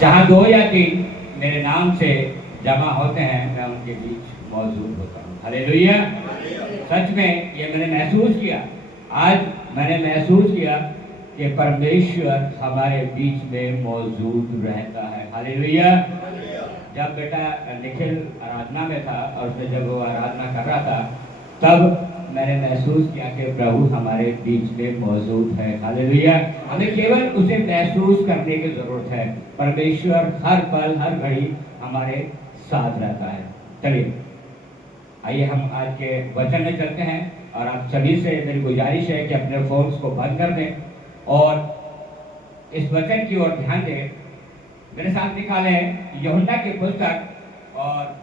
जहाँ दो या तीन मेरे नाम से जमा होते हैं मैं उनके बीच मौजूद होता हूँ। हालेलुया। सच में ये मैंने महसूस किया, आज मैंने महसूस किया कि परमेश्वर हमारे बीच में मौजूद रहता है। हालेलुया। जब बेटा निखिल आराधना में था और उसने जब वो आराधना कर रहा था तब मैंने महसूस किया कि प्रभु हमारे बीच में मौजूद है। हालेलुया। हमें केवल उसे महसूस करने की जरूरत है। परमेश्वर हर पल हर घड़ी हमारे साथ रहता है। चलिए आइए हम आज के वचन में चलते हैं और आप सभी से मेरी गुजारिश है कि अपने फोन्स को बंद कर दें और इस वचन की ओर ध्यान दें। मेरे साथ निकाले यूहन्ना की पुस्तक और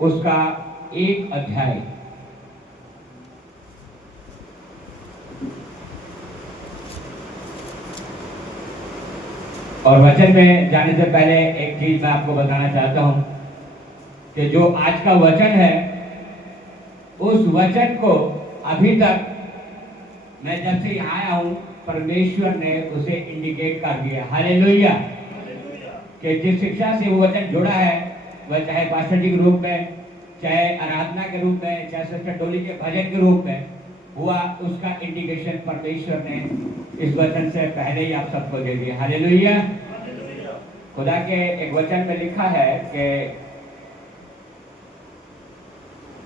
उसका 1 अध्याय। और वचन में जाने से पहले एक चीज मैं आपको बताना चाहता हूं कि जो आज का वचन है उस वचन को अभी तक मैं जब से यहाँ आया हूं परमेश्वर ने उसे इंडिकेट कर दिया। हालेलुया। कि जिस शिक्षा से वो वचन जुड़ा है वह चाहे पास्टर जी के रूप में, चाहे आराधना के रूप में, चाहे सिस्टर डोली के भजन के रूप में हुआ, उसका इंडिकेशन परमेश्वर ने इस वचन से पहले ही आप सबको दे दिया। हालेलुया। खुदा के एक वचन में लिखा है कि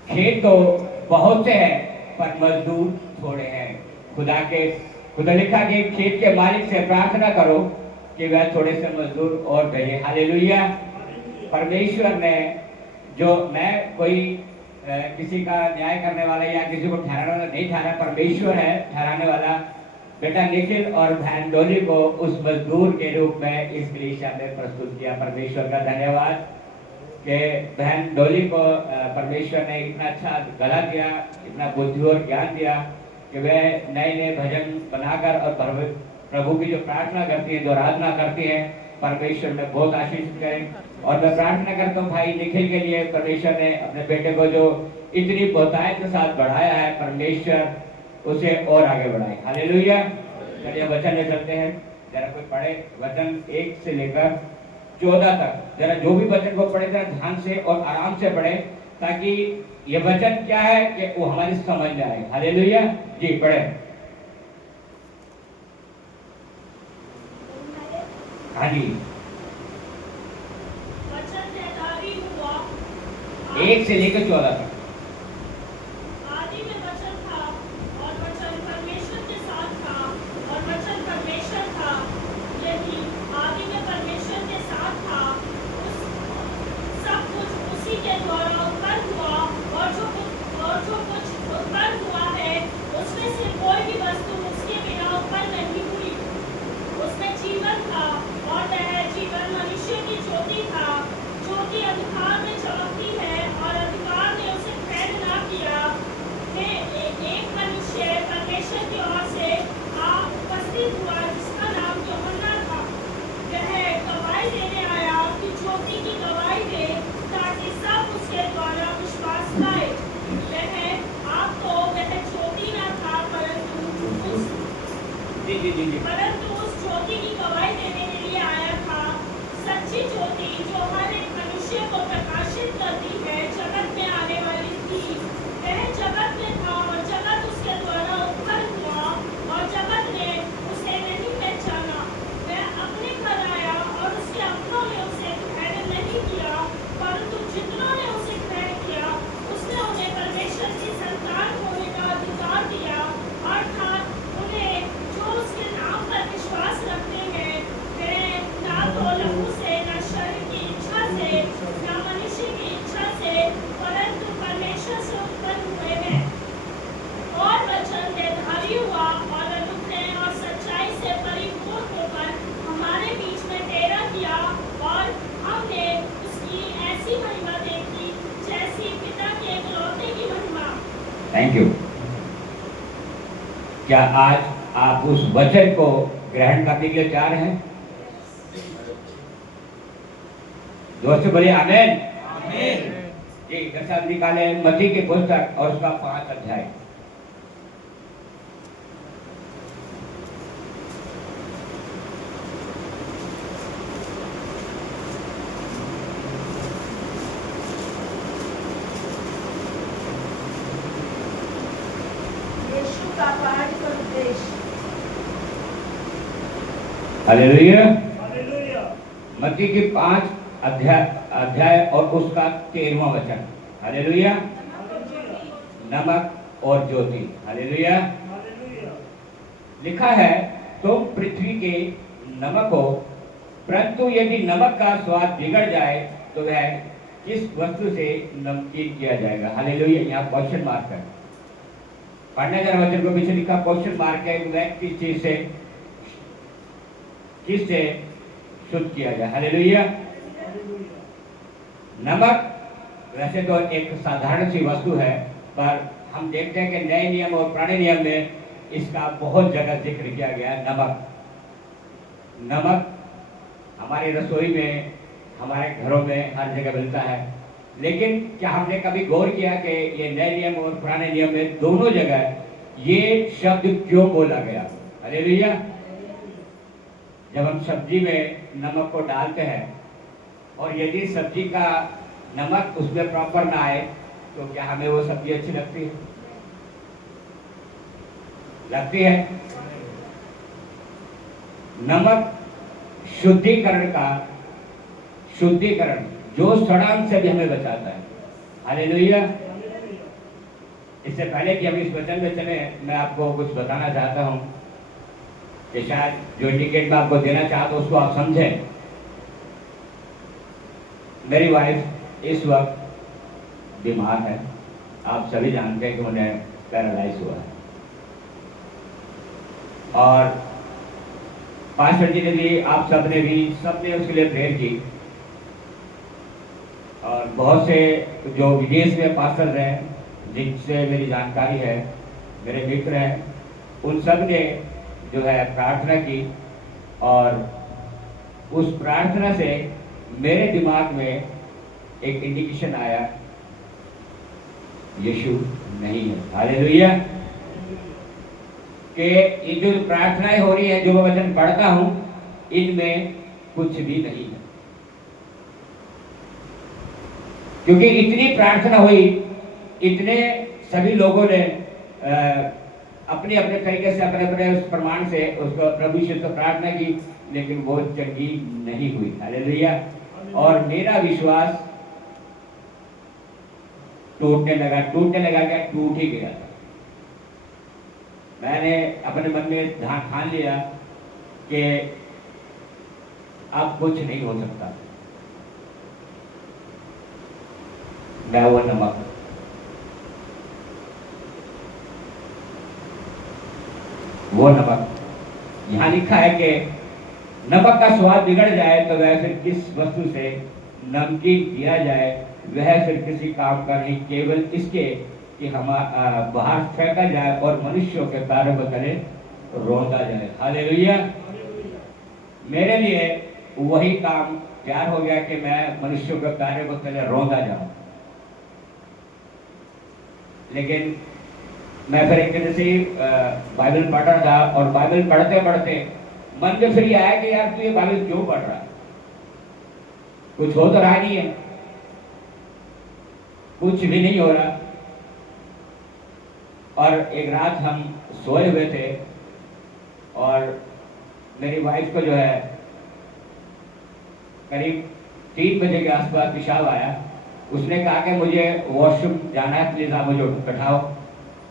खेत तो बहुत से हैं पर मजदूर थोड़े हैं। खुदा लिखा कि खेत के मालिक से प्रार्थना करो कि वह थोड़े से मजदूर और भेजे। हालेलुया। परमेश्वर ने जो मैं कोई किसी का न्याय करने वाला या किसी को ठहराने वाला नहीं ठहरा, परमेश्वर है ठहराने वाला। बेटा निखिल और बहन डोली को उस मजदूर के रूप में इस कलीसिया में प्रस्तुत किया। परमेश्वर का धन्यवाद कि बहन डोली को परमेश्वर ने इतना अच्छा गला दिया, इतना बुद्धि और ज्ञान दिया कि वे नए नए भजन बनाकर और प्रभु की जो प्रार्थना करती है, जो आराधना करती है, परमेश्वर में बहुत आशीष करें। और मैं प्रार्थना करता हूँ भाई निखिल के लिए, परमेश्वर ने अपने बेटे को जो इतनी बहुतायत के साथ बढ़ाया है, परमेश्वर उसे और आगे बढ़ाए। हालेलुया। चलिए वचन में चलते हैं। जरा कोई पढ़े वचन 1 से लेकर 14 तक। जरा जो भी वचन को पढ़े जरा ध्यान से और आराम से पढ़े ताकि ये वचन क्या है कि वो हमारी समझ में आए। हालेलुया। जी पढ़े। हाँ जी। 1 से लेकर 14 तक। आदि में वचन था और वचन परमेश्वर के साथ था और वचन परमेश्वर था। यदि आदि में परमेश्वर के साथ था, सब कुछ उसी के द्वारा उत्पन्न हुआ और जो कुछ उत्पन्न हुआ है उसमें से कोई भी वस्तु उसके बिना उत्पन्न नहीं हुई। उसमें जीवन था और वह जीवन मनुष्य की ज्योति था। ज्योति अंधकार में चमकती है और अंधकार ने उसे कैद ना किया। एक मनुष्य परमेश्वर की ओर से उपस्थित हुआ जिसका नाम यूहन्ना था। वह गवाही देने आया कि ज्योति की गवाही दे ताकि सब उसके द्वारा विश्वास पाए। वह ज्योति न था परंतु उस ज्योति की गवाही देने के लिए आया था। सच्ची ज्योति जो हर एक मनुष्य को प्रकाशित करती है जगत में आने वाली थी। वह जगत में था और जगत उसके द्वारा उत्पन्न हुआ और जगत ने उसे नहीं पहचाना। वह अपने घर आया और उसके अपनों ने उसे ग्रहण नहीं किया, परंतु जितनों ने उसे ग्रहण किया उसने उन्हें परमेश्वर की संतान होने का अधिकार दिया, अर्थात उन्हें जो उसके नाम पर विश्वास रखते हैं। वे ना तो लहू से, न शरीर की इच्छा से, न मनुष्य की इच्छा से, परंतु परमेश्वर से उत्पन्न हुए हैं। और वचन देहधारी हुआ और अनुग्रह और सच्चाई से परिपूर्ण होकर हमारे बीच में डेरा किया और हमने उसकी ऐसी महिमा देखी जैसी पिता के एकलौते की महिमा। Thank you. क्या आज आप उस वचन को ग्रहण करने के लिए तैयार हैं? दोस्तों बोलिए आमीन। आमीन। जी दरअसल निकाले मत्ती की पुस्तक और उसका 5 अध्याय। हालेलुया। हालेलुया। मत्ती की 5 अध्याय और उसका 13वां वचन। हालेलुया। नमक और ज्योति। हालेलुया। हालेलुया। लिखा है तुम पृथ्वी के नमक हो, परंतु यदि नमक का स्वाद बिगड़ जाए तो वह किस वस्तु से नमकीन किया जाएगा। हालेलुया। यहाँ क्वेश्चन मार्क है। पढ़ने जरा वचन को, पीछे लिखा क्वेश्चन मार्क है। वह किस चीज से, किससे शुद्ध किया जाए। हालेलुया। नमक वैसे तो एक साधारण सी वस्तु है, पर हम देखते हैं कि नए नियम और पुराने नियम में इसका बहुत जगह जिक्र किया गया है। नमक, नमक हमारी रसोई में, हमारे घरों में हर जगह मिलता है। लेकिन क्या हमने कभी गौर किया कि ये नए नियम और पुराने नियम में दोनों जगह ये शब्द क्यों बोला गया। हालेलुया। जब हम सब्जी में नमक को डालते हैं और यदि सब्जी का नमक उसमें प्रॉपर ना आए तो क्या हमें वो सब्जी अच्छी लगती है? लगती है। नमक शुद्धिकरण जो सड़ांग से भी हमें बचाता है। हालेलुया। इससे पहले कि हम इस वचन में चले, मैं आपको कुछ बताना चाहता हूं कि शायद जो इंडिकेट मैं आपको देना चाहता हूं उसको आप समझें। मेरी वाइफ इस वक्त बीमार है। आप सभी जानते हैं कि उन्हें पैरालाइज हुआ है और पास्टर जी ने भी, आप सबने उसके लिए प्रेयर की। और बहुत से जो विदेश में पास्टर हैं जिनसे मेरी जानकारी है, मेरे मित्र हैं, उन सब ने जो है प्रार्थना की और उस प्रार्थना से मेरे दिमाग में एक इंडिकेशन आया, यीशु नहीं है। हालेलुया। कि ये जो प्रार्थनाएं हो रही है, जो मैं वचन पढ़ता हूं, इनमें कुछ भी नहीं है। क्योंकि इतनी प्रार्थना हुई, इतने सभी लोगों ने अपने अपने तरीके से, अपने अपने उस प्रमाण से उसको प्रभु यीशु से प्रार्थना की, लेकिन वो चंगी नहीं हुई। हालेलुया। और मेरा विश्वास टूटने लगा क्या, टूट ही गया। मैंने अपने मन में ठान लिया कि अब कुछ नहीं हो सकता। मैं वो नमक, यहां लिखा है कि नमक का स्वाद बिगड़ जाए तो वह फिर किस वस्तु से नमकीन किया जाए। वह फिर किसी काम का नहीं, केवल इसके कि हम बाहर फेंका जाए और मनुष्यों के पैरों के तले रौंदा जाए। हालेलुया। मेरे लिए वही काम तैयार हो गया कि मैं मनुष्यों के पैरों के तले रौंदा जाऊं। लेकिन मैं फिर एक दिन से बाइबल पढ़ रहा था और बाइबल पढ़ते पढ़ते मन में फिर ये आया कि यार तू ये बाइबल क्यों पढ़ रहा है, कुछ हो तो रहा नहीं है, कुछ भी नहीं हो रहा। और एक रात हम सोए हुए थे और मेरी वाइफ को जो है करीब 3 बजे के आसपास पेशाब आया। उसने कहा कि मुझे वॉशरूम जाना है, प्लीज आप मुझे उठाओ।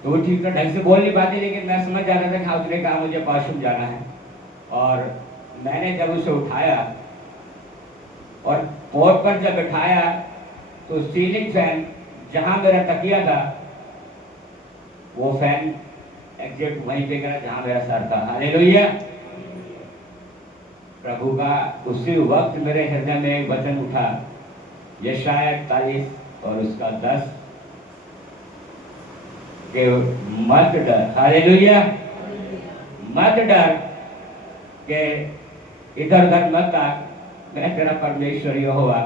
तो वो ठीक ढंग से बोल नहीं पाती, लेकिन मैं समझ जाता था कि हाँ, उसने कहा मुझे वॉशरूम जाना है। और मैंने जब उसे उठाया और पोर्ट पर जब बैठाया तो सीलिंग फैन जहां मेरा तकिया था, वो फैन एग्जैक्ट वहीं पे गिरा जहां मेरा सर था। हालेलुया। प्रभु का उसी वक्त मेरे हृदय में एक वचन उठा, यशायाह 41 और उसका 10 कि मत डर। हालेलुया। मत डर के इधर उधर मत आ, मैं तेरा परमेश्वर यहोवा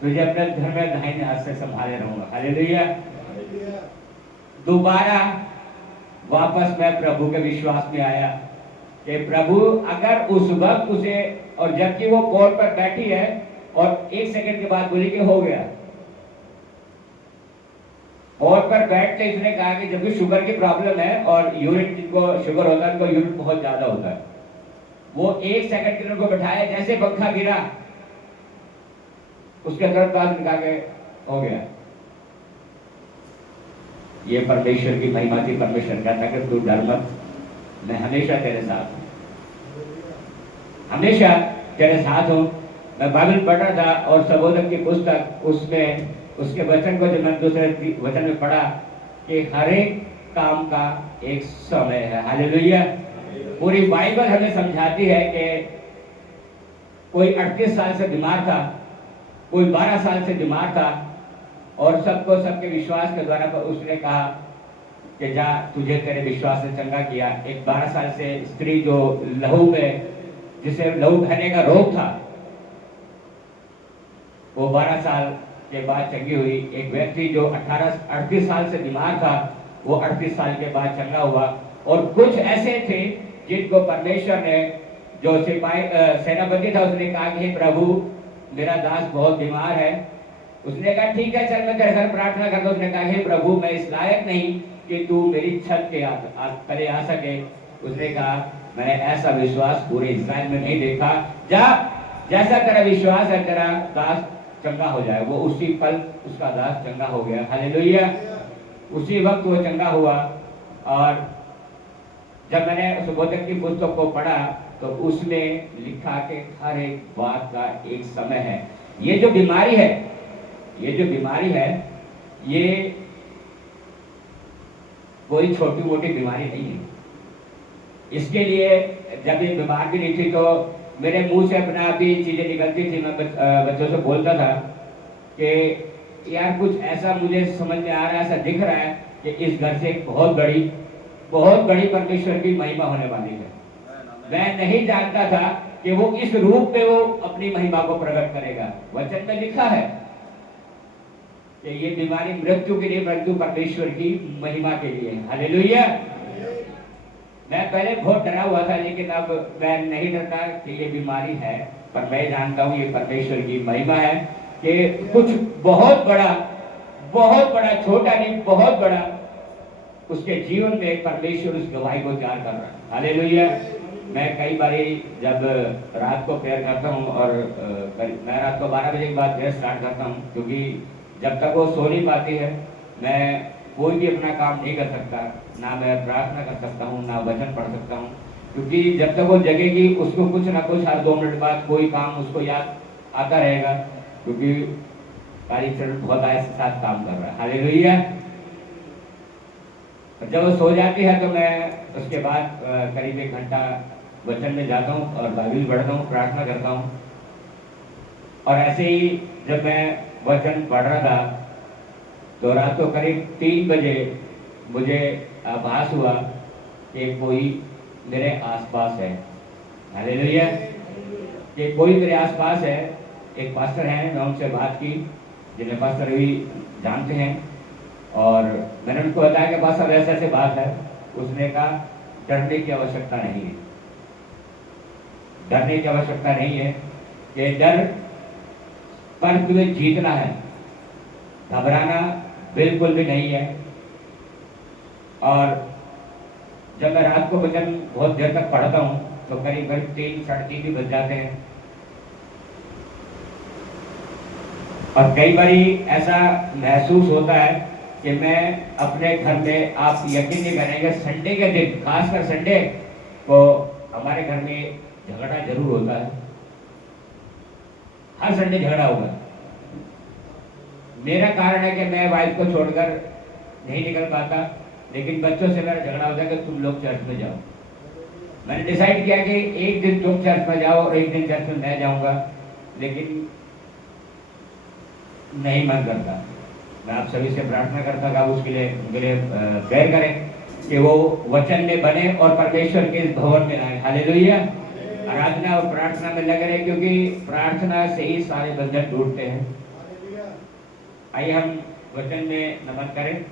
तुझे अपने घर में दाहिने हाथ से संभाले रहूंगा। हालेलुया। दोबारा वापस मैं प्रभु के विश्वास में आया कि प्रभु अगर उस वक्त उसे, और जबकि वो कोर्ट पर बैठी है और 1 सेकंड के बाद बोली कि हो गया। कोर्ट पर बैठते इसने कहा कि जब भी शुगर की प्रॉब्लम है और यूरिन, जिनको शुगर होता है उनको यूरिन बहुत ज्यादा होता है, वो 1 सेकंड के लिए उनको बैठाया, जैसे पंखा गिरा उसके तुरंत बाद निकाल के हो गया। ये परमेश्वर की महिमा थी। परमेश्वर कहता कि तू डर मत, मैं हमेशा तेरे साथ हूं, हमेशा तेरे साथ हूं। मैं बाइबल पढ़ रहा था और सबोधन की पुस्तक, उसमें उसके वचन को जब मैं दूसरे वचन में पढ़ा कि हर एक काम का एक समय है। हालेलुया। पूरी बाइबल हमें समझाती है कि कोई 38 साल से बीमार था, कोई 12 साल से बीमार था, और सबको सबके विश्वास के द्वारा उसने कहा कि जा, तुझे तेरे विश्वास से चंगा किया। एक 12 साल से स्त्री जो लहू में, जिसे लहू बहने का रोग था, वो 12 साल के बाद चंगी हुई। एक व्यक्ति जो 38 साल से बीमार था, वो 38 साल के बाद चंगा हुआ। और कुछ ऐसे थे जिनको परमेश्वर ने, जो सिपाही सेनापति था, उसने कहा कि प्रभु मेरा दास बहुत बीमार है। उसने कहा ठीक है, चल मैं तेरे घर प्रार्थना करता हूं। उसने कहा हे प्रभु, मैं इस लायक नहीं कि तू मेरी छत के तले आ सके। उसने कहा मैंने ऐसा विश्वास पूरे इस्राएल में नहीं देखा, जा, जैसा तेरा विश्वास है तेरा दास चंगा हो जाए। वो उसी पल उसका दास चंगा हो गया। हालेलुया। उसी वक्त वो चंगा हुआ। और जब मैंने सुबोधन की पुस्तक को पढ़ा तो उसमें लिखा कि हर एक बात का एक समय है। ये जो बीमारी है, ये जो बीमारी है, ये कोई छोटी मोटी बीमारी नहीं है। इसके लिए जब ये बीमार भी नहीं थी तो मेरे मुंह से अपना भी चीजें निकलती थी। मैं बच्चों से बोलता था कि यार कुछ ऐसा मुझे समझ में आ रहा है, ऐसा दिख रहा है कि इस घर से बहुत बड़ी परमेश्वर की महिमा होने वाली है। मैं नहीं जानता था कि वो इस रूप में वो अपनी महिमा को प्रकट करेगा। वचन में लिखा है कि ये बीमारी मृत्यु के लिए परंतु परमेश्वर की महिमा के लिए। हालेलुया। मैं पहले बहुत डरा हुआ था, लेकिन अब मैं नहीं डरता कि ये बीमारी है, पर मैं जानता हूँ ये परमेश्वर की महिमा है कि कुछ बहुत बड़ा, छोटा नहीं, बहुत बड़ा उसके जीवन में परमेश्वर उस गवाही को तैयार कर रहा है। हालेलुया। मैं कई बार जब रात को प्रेयर करता हूँ, और मैं रात को 12 बजे के बाद प्रेयर स्टार्ट करता हूँ, क्योंकि जब तक वो सो नहीं पाती है मैं कोई भी अपना काम नहीं कर सकता, ना मैं प्रार्थना कर सकता हूँ, ना वचन पढ़ सकता हूँ, क्योंकि जब तक वो जगेगी उसको कुछ ना कुछ हर 2 मिनट बाद कोई काम उसको याद आता रहेगा, क्योंकि कारीगर बहुत ऐसे साथ काम कर रहा है। हालेलुया। जब वो सो जाती है तो मैं उसके बाद करीब 1 घंटा वचन में जाता हूँ और बाइबल पढ़ता हूँ, प्रार्थना करता हूँ। और ऐसे ही जब मैं वचन पढ़ रहा था तो रात को करीब 3 बजे मुझे आभास हुआ कि कोई मेरे आसपास है। हालेलुया। कि कोई मेरे आसपास है। एक पास्टर हैं, मैं उनसे बात की, जिन्हें पास्टर भी जानते हैं, और मैंने उनको बताया कि पास्टर ऐसे बात है। उसने कहा डरने की आवश्यकता नहीं है, डरने की आवश्यकता नहीं है, कि डर पर तुम्हें जीतना है, घबराना बिल्कुल भी नहीं है। और जब मैं रात को वचन बहुत देर तक पढ़ता हूँ तो करीब 3 साढ़े 3 भी बज जाते हैं। और कई बारी ऐसा महसूस होता है कि मैं अपने घर में, आप यकीन नहीं करेंगे, संडे के दिन, खासकर संडे को हमारे घर में झगड़ा जरूर होता है। हर संडे झगड़ा होगा। मेरा कारण है कि मैं वाइफ को छोड़कर नहीं निकल पाता, लेकिन बच्चों से मेरा झगड़ा होता है कि तुम लोग चर्च में जाओ। मैंने डिसाइड किया कि एक दिन तुम चर्च में जाओ और एक दिन चर्च में मैं जाऊंगा, लेकिन नहीं मन करता। मैं आप सभी से प्रार्थना करता कि आप उसके लिए प्रेयर करें कि वो वचन में बने और परमेश्वर के इस भवन में आए। हालेलुया। आराधना और प्रार्थना में लगे रहे, क्योंकि प्रार्थना से ही सारे बंधन टूटते हैं। आइए हम वचन में नमन करें।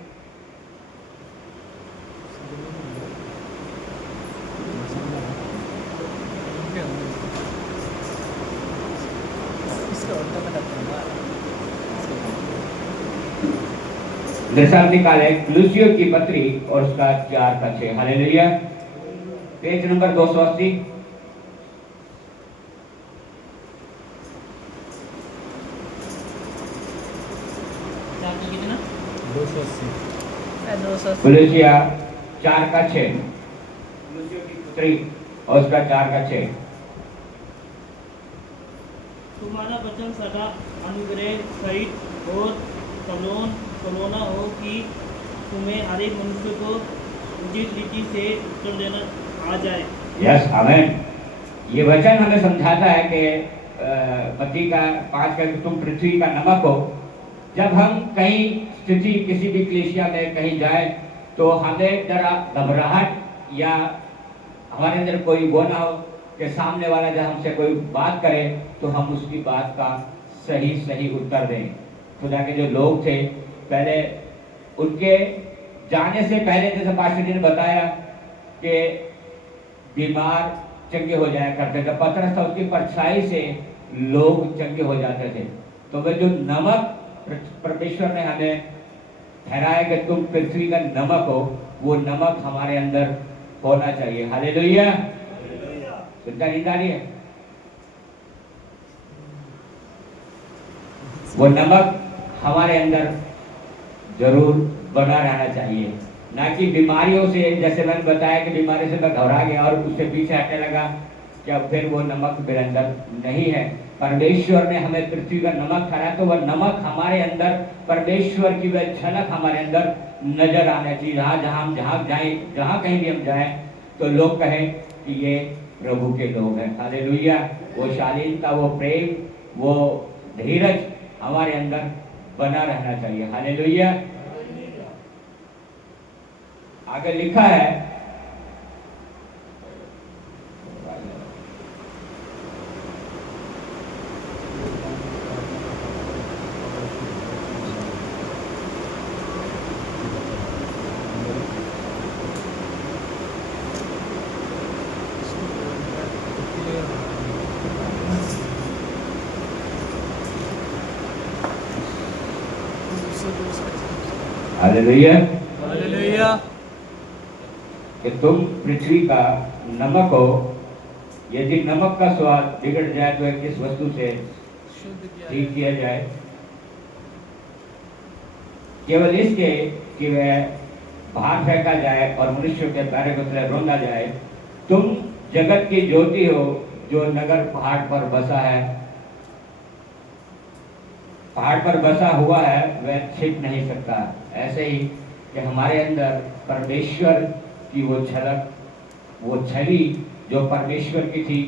निशान निकाले लूसियो की पत्री और उसका 4 का 6। हालेलुया। Page number 280। आपको कितना 280 कुलसिया 4:6, कुलसियों की पुत्री और उसका 4:6। तुम्हारा वचन सदा अनुग्रह सहित और सलोना हो कि तुम्हें हर एक मनुष्य को उचित रीति से उत्तर देना आ जाए। Yes amen. ये वचन हमें समझाता है कि मत्ती का 5 का कि तुम पृथ्वी का नमक हो। जब हम कहीं स्थिति किसी भी कलीसिया में कहीं जाए तो हमें जरा घबराहट या हमारे अंदर कोई वो ना हो कि सामने वाला जब हमसे कोई बात करे तो हम उसकी बात का सही उत्तर दें। खुदा के जो लोग थे पहले, उनके जाने से पहले जैसे पास्टर जी ने बताया कि बीमार चंगे हो जाया करते थे। पतरस था, उसकी परछाई से लोग चंगे हो जाते थे। तो वे जो नमक परमेश्वर ने हमें ठहराया कि तुम पृथ्वी का नमक हो, वो नमक हमारे अंदर होना चाहिए। हालेलुया। चिंता नहीं आ रही है? वो नमक हमारे अंदर जरूर बना रहना चाहिए, ना कि बीमारियों से। जैसे मैंने बताया कि बीमारी से मैं घबरा गया और उससे पीछे हटने लगा, क्या फिर वो नमक मेरे अंदर नहीं है। परमेश्वर ने हमें पृथ्वी का नमक ठहराया, तो वह नमक हमारे अंदर, परमेश्वर की वह झलक हमारे अंदर नजर आना चाहिए। जहाँ जाए, जहाँ कहीं भी हम जाएं तो लोग कहें कि ये प्रभु के लोग हैं। हालेलुया। वो शालीनता, वो प्रेम, वो धीरज हमारे अंदर बना रहना चाहिए। हालेलुया। आगे लिखा है, हालेलुया, हालेलुया। कि तुम पृथ्वी का नमक हो। यदि नमक का स्वाद बिगड़ जाए तो किस वस्तु से ठीक किया जाए? केवल इसके कि वह बाहर फेंका जाए और मनुष्यों के पैरों के तले रौंदा जाए। तुम जगत की ज्योति हो, जो नगर पहाड़ पर बसा है, पहाड़ पर बसा हुआ है, वह छिप नहीं सकता। ऐसे ही कि हमारे अंदर परमेश्वर की वो झलक, वो छवि जो परमेश्वर की थी,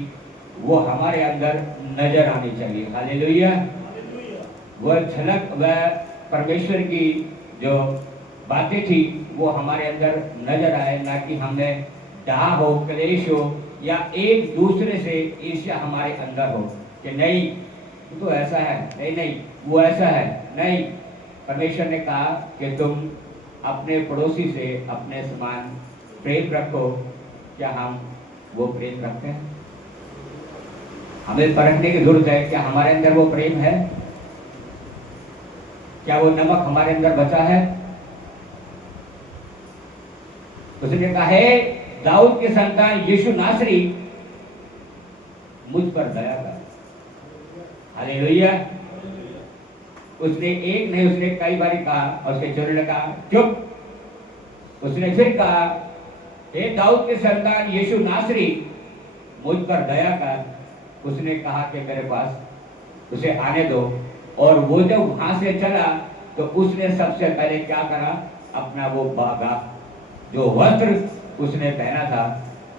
वो हमारे अंदर नजर आनी चाहिए। हालेलुया। वह झलक, वह परमेश्वर की जो बातें थी, वो हमारे अंदर नजर आए, ना कि हमें डाह हो, क्लेश हो, या एक दूसरे से ईर्ष्या हमारे अंदर हो कि नहीं तो ऐसा है, नहीं वो ऐसा है। नहीं, परमेश्वर ने कहा कि तुम अपने पड़ोसी से अपने समान प्रेम रखो। क्या हम वो प्रेम रखते हैं? हमें परखने की जरूरत है, क्या हमारे अंदर वो प्रेम है? क्या वो नमक हमारे अंदर बचा है? उसने कहा है, दाऊद के संतान यीशु नासरी, मुझ पर दया कर। हालेलुया। उसने एक नहीं, उसने कई बार कहा और उसके चोर ने कहा चुप। उसने फिर कहा, हे दाऊद के संतान यीशु नासरी, मुझ पर दया कर। उसने कहा कि मेरे पास उसे आने दो। और वो जब वहां से चला तो उसने सबसे पहले क्या करा? अपना वो बागा, जो वस्त्र उसने पहना था,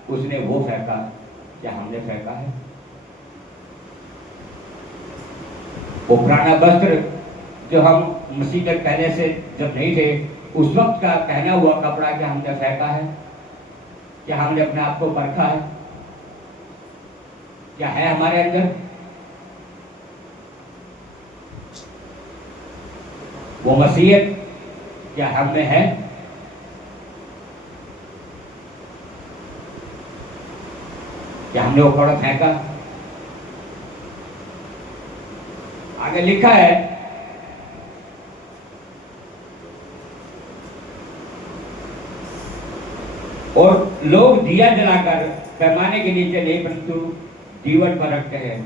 उसने वो फेंका। क्या हमने फेंका है? वो पुराना वस्त्र जो हम मसीह के पहले से जब नहीं थे, उस वक्त का पहना हुआ कपड़ा क्या हमने फेंका है? क्या हमने अपने आप को परखा है? क्या है हमारे अंदर वो मसीहत? क्या हम में है? क्या हमने वो कपड़ा फेंका? आगे लिखा है, और लोग दिया जलाकर पैमाने के नीचे नहीं परंतु दीवट पर रखते हैं,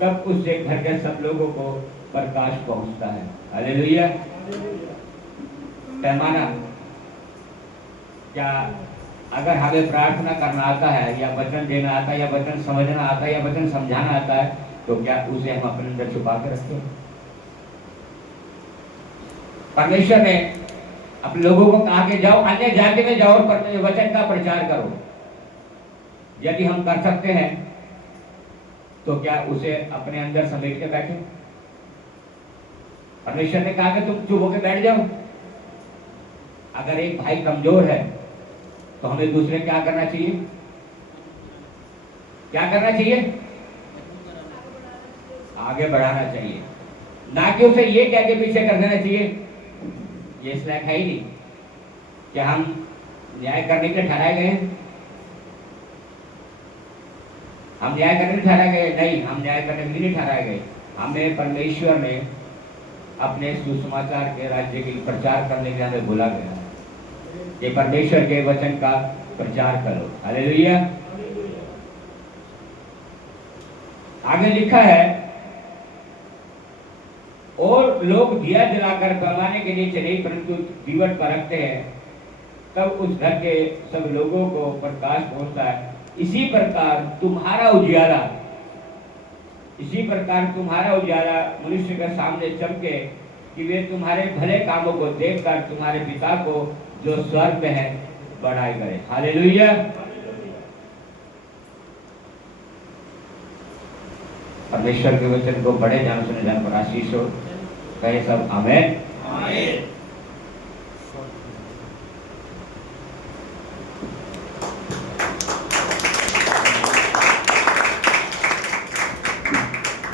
तब उससे घर के सब लोगों को प्रकाश पहुंचता है। हालेलुया। पैमाना। क्या अगर हमें प्रार्थना करना आता है या वचन देना आता है या वचन समझना आता है या वचन समझाना आता है, तो क्या उसे हम अपने अंदर छुपा कर रखते हैं? परमेश्वर ने अपने लोगों को कहा कि जाओ अन्य जाति में जाओ और वचन का प्रचार करो। यदि हम कर सकते हैं तो क्या उसे अपने अंदर समेट के बैठे? परमेश्वर ने कहा कि तुम चुप होकर बैठ जाओ। अगर एक भाई कमजोर है तो हमें दूसरे क्या करना चाहिए? क्या करना चाहिए? आगे बढ़ाना चाहिए, ना कि उसे ये कह के पीछे कर देना चाहिए ये इस लायक है ही नहीं। क्या हम न्याय करने के लिए ठहराए गए हैं? हम न्याय करने के लिए ठहराए गए? नहीं, हम न्याय करने के लिए नहीं ठहराए गए। हमें परमेश्वर ने अपने सुसमाचार के राज्य की प्रचार करने के लिए हमें बुला गया कि परमेश्वर के वचन का प्रचार करो। हालेलुया। आगे लिखा है, और लोग दिया जलाकर पैमाने के नीचे नहीं परंतु दीवट पर रखते हैं, तब उस घर के सब लोगों को प्रकाश पहुंचता है। इसी प्रकार तुम्हारा उजाला मनुष्य के सामने चमके, कि वे तुम्हारे भले कामों को देखकर तुम्हारे पिता को जो स्वर्ग में है बड़ाई करे। हालेलुया। परमेश्वर के वचन को बड़े ध्यान सुने जान पर आशीष हो। कहे सब आमेन।